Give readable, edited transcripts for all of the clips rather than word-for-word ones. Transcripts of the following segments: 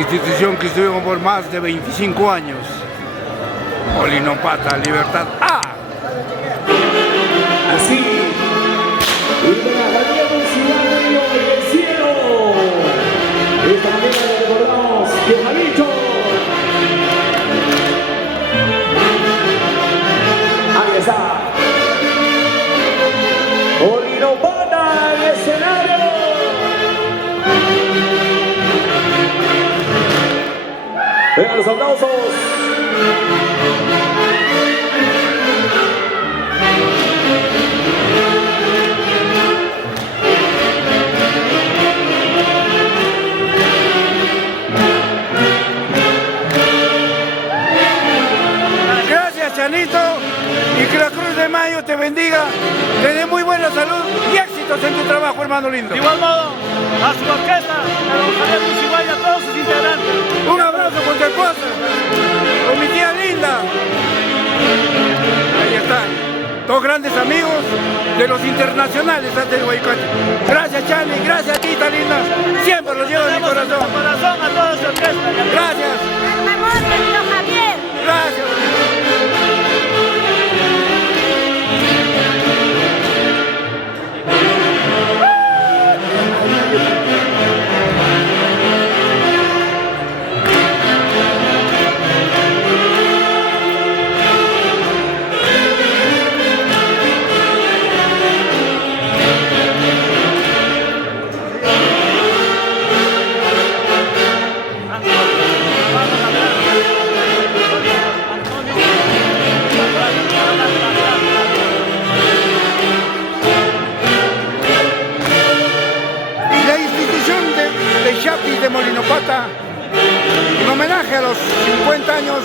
institución que estuvimos por más de 25 años. Molinopata, Libertad A. Así, y de la Galería Municipal del Cielo. De esta manera le recordamos que Javito. Ahí está. Molinopata en el escenario. Vengan los aplausos. Gracias, Chanito, y que la Cruz de Mayo te bendiga, te dé muy buena salud y éxitos en tu trabajo, hermano lindo. De igual modo, a su orquesta, a don Javier Municipal y a todos sus integrantes. Un abrazo con tu esposa, con mi tía linda. Ahí están, dos grandes amigos de los internacionales antes de Guaycache. Gracias, Chani, gracias, tita linda. Siempre los llevo en mi corazón. Corazón a toda su orquesta. Gracias. Amor, querido Javier. Gracias. Chapis de Molinopata, en homenaje a los 50 años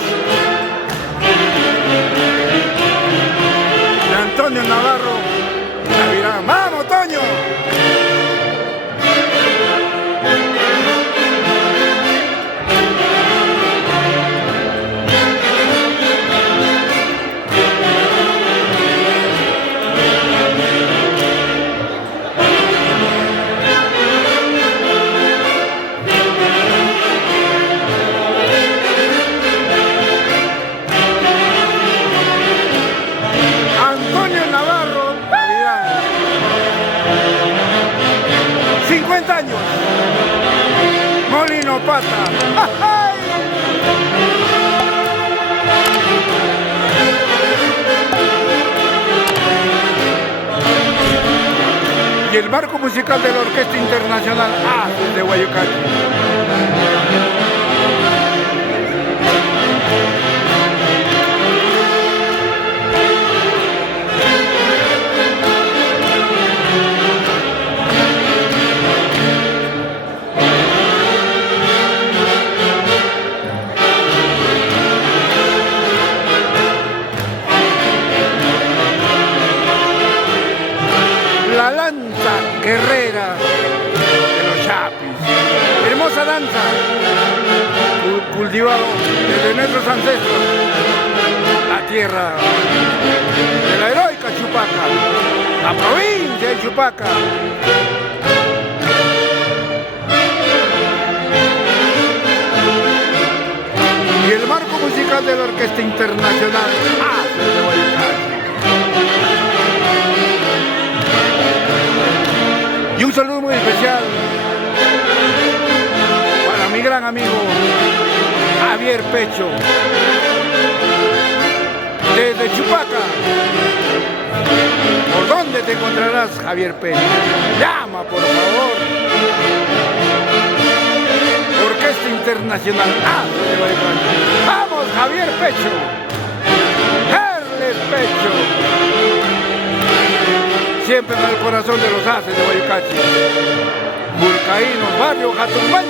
de Antonio Navarro. ¡Vamos, Toño! Antonio Navarro, 50 años, Molinopata. Y el marco musical de la Orquesta Internacional A de Guaycache. La danza guerrera de los Chapis. Hermosa danza, cultivado desde nuestros ancestros, la tierra de la heroica Chupaca, la provincia de Chupaca. Y el marco musical de la Orquesta Internacional A de Guaycache. Y un saludo muy especial para mi gran amigo Javier Pecho, desde Chupaca. ¿Por dónde te encontrarás, Javier Pecho? Llama, por favor. Orquesta Internacional A de Guaycache. ¡Vamos, Javier Pecho! ¡Herles Pecho! Siempre en el corazón de los haces de Guaycache. Vulcaínos, barrio Jatumbay.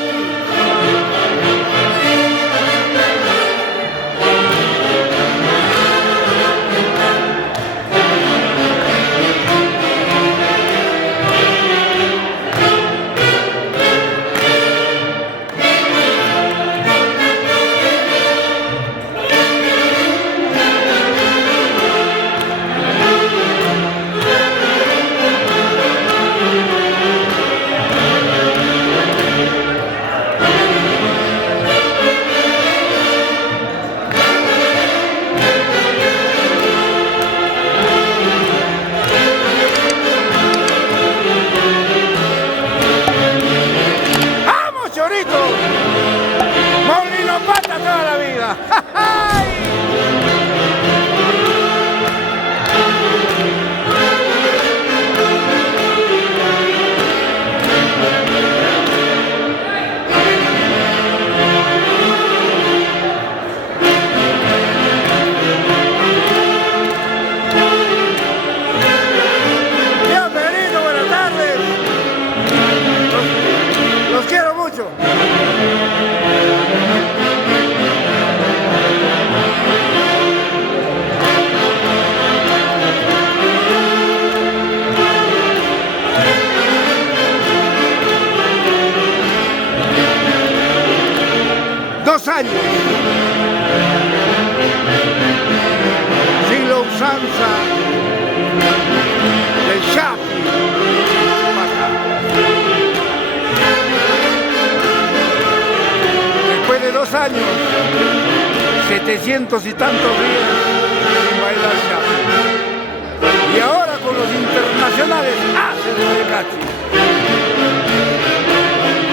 2 años sin la usanza del Chapi. Después de 2 años, 700 y tantos días sin bailar Chapi. Y ahora con los internacionales hace de Boycachi.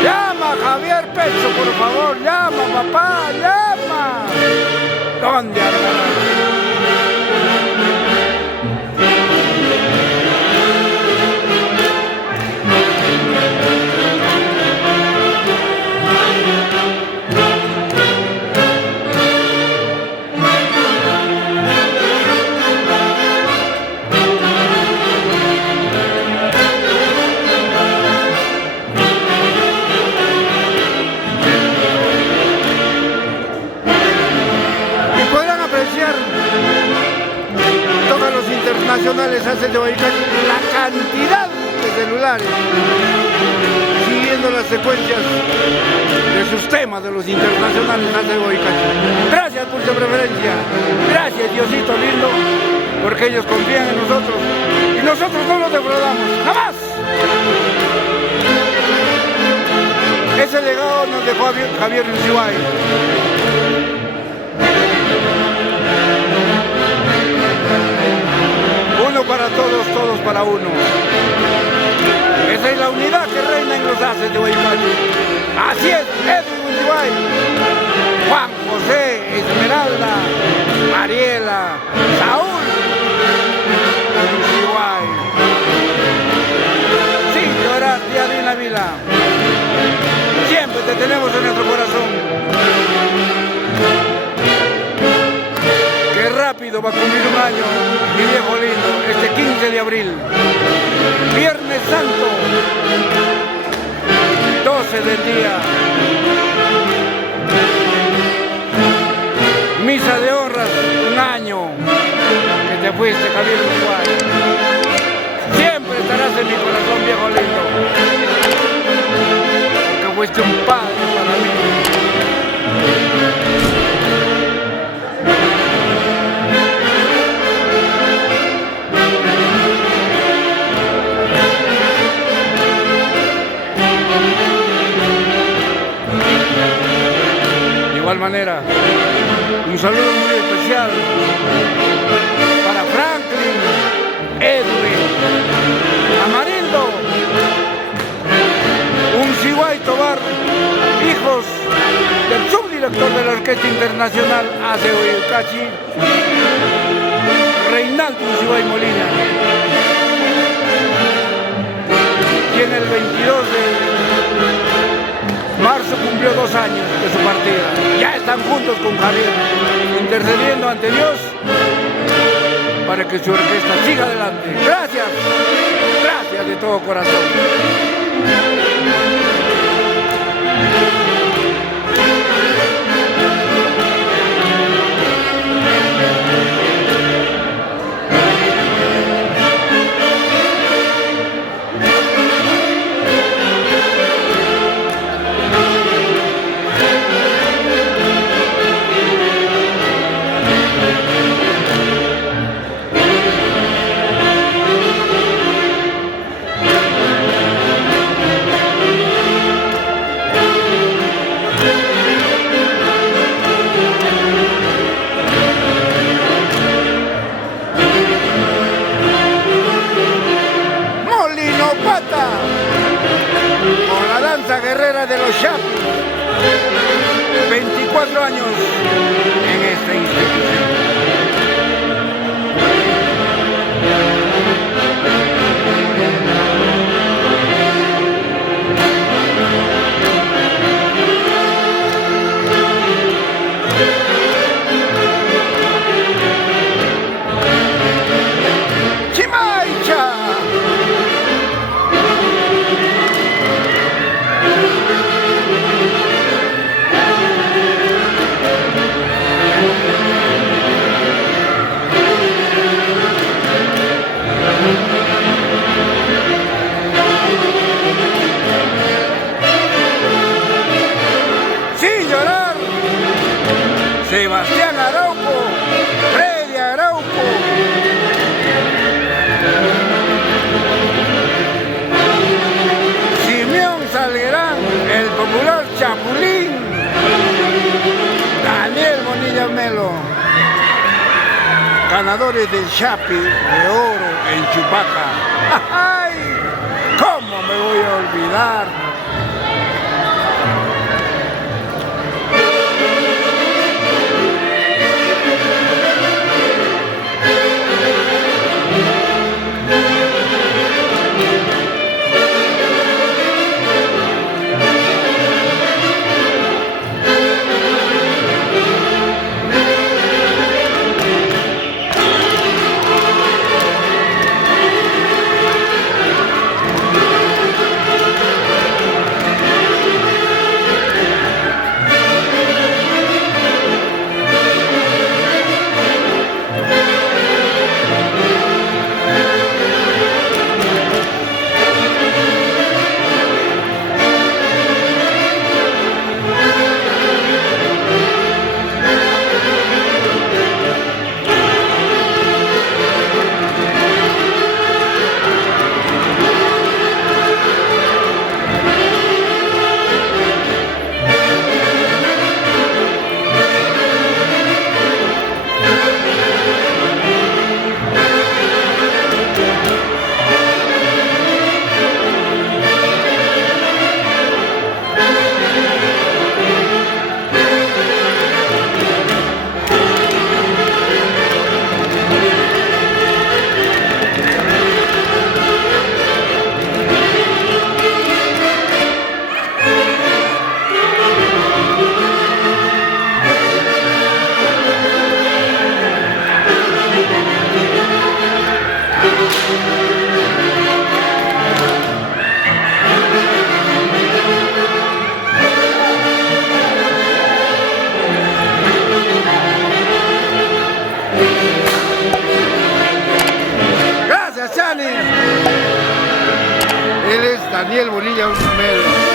Llama Javier Pecho, por favor, llama papá, llama. ¿Dónde andará? Nacionales hacen de Boycachi la cantidad de celulares siguiendo las secuencias de sus temas de los internacionales hacen de Boycachi. Gracias por su preferencia, gracias Diosito lindo, porque ellos confían en nosotros y nosotros no los defraudamos, jamás. Ese legado nos dejó Javier Ushuaia. Uno para todos, todos para uno. Esa es la unidad que reina en los haces de Boycachi. Así es, Edwin Ushuaia, Juan José, Esmeralda, Mariela, Saúl Ushuaia. Sí, llorar, tía Dina Vila. Siempre te tenemos en nuestro corazón. Qué rápido va a cumplir 1 año, mi viejo lindo, este 15 de abril. Viernes Santo, 12 del día. Misa de honras, 1 año que te fuiste, Javier Ushuaia. Siempre estarás en mi corazón, viejo lindo. Porque fuiste un padre para mí. De igual manera, un saludo muy especial para Franklin, Edwin, Amarildo, Ushuaia y Tobar, hijos del subdirector de la Orquesta Internacional ACE Boycachi, Reinaldo Ushuaia Molina, quien el 22 de marzo cumplió 2 años de su partida. Ya están juntos con Javier, intercediendo ante Dios para que su orquesta siga adelante. Gracias, gracias de todo corazón. Guerrera de los Chapi, 24 años en esta institución. Sebastián Araujo, Freddy Araujo, Simeón Salguerán, el popular Chapulín, Daniel Bonilla Melo, ganadores del Chapi de oro en Chupaca. ¡Ay! ¿Cómo me voy a olvidar? Él es Daniel Bonilla Melo.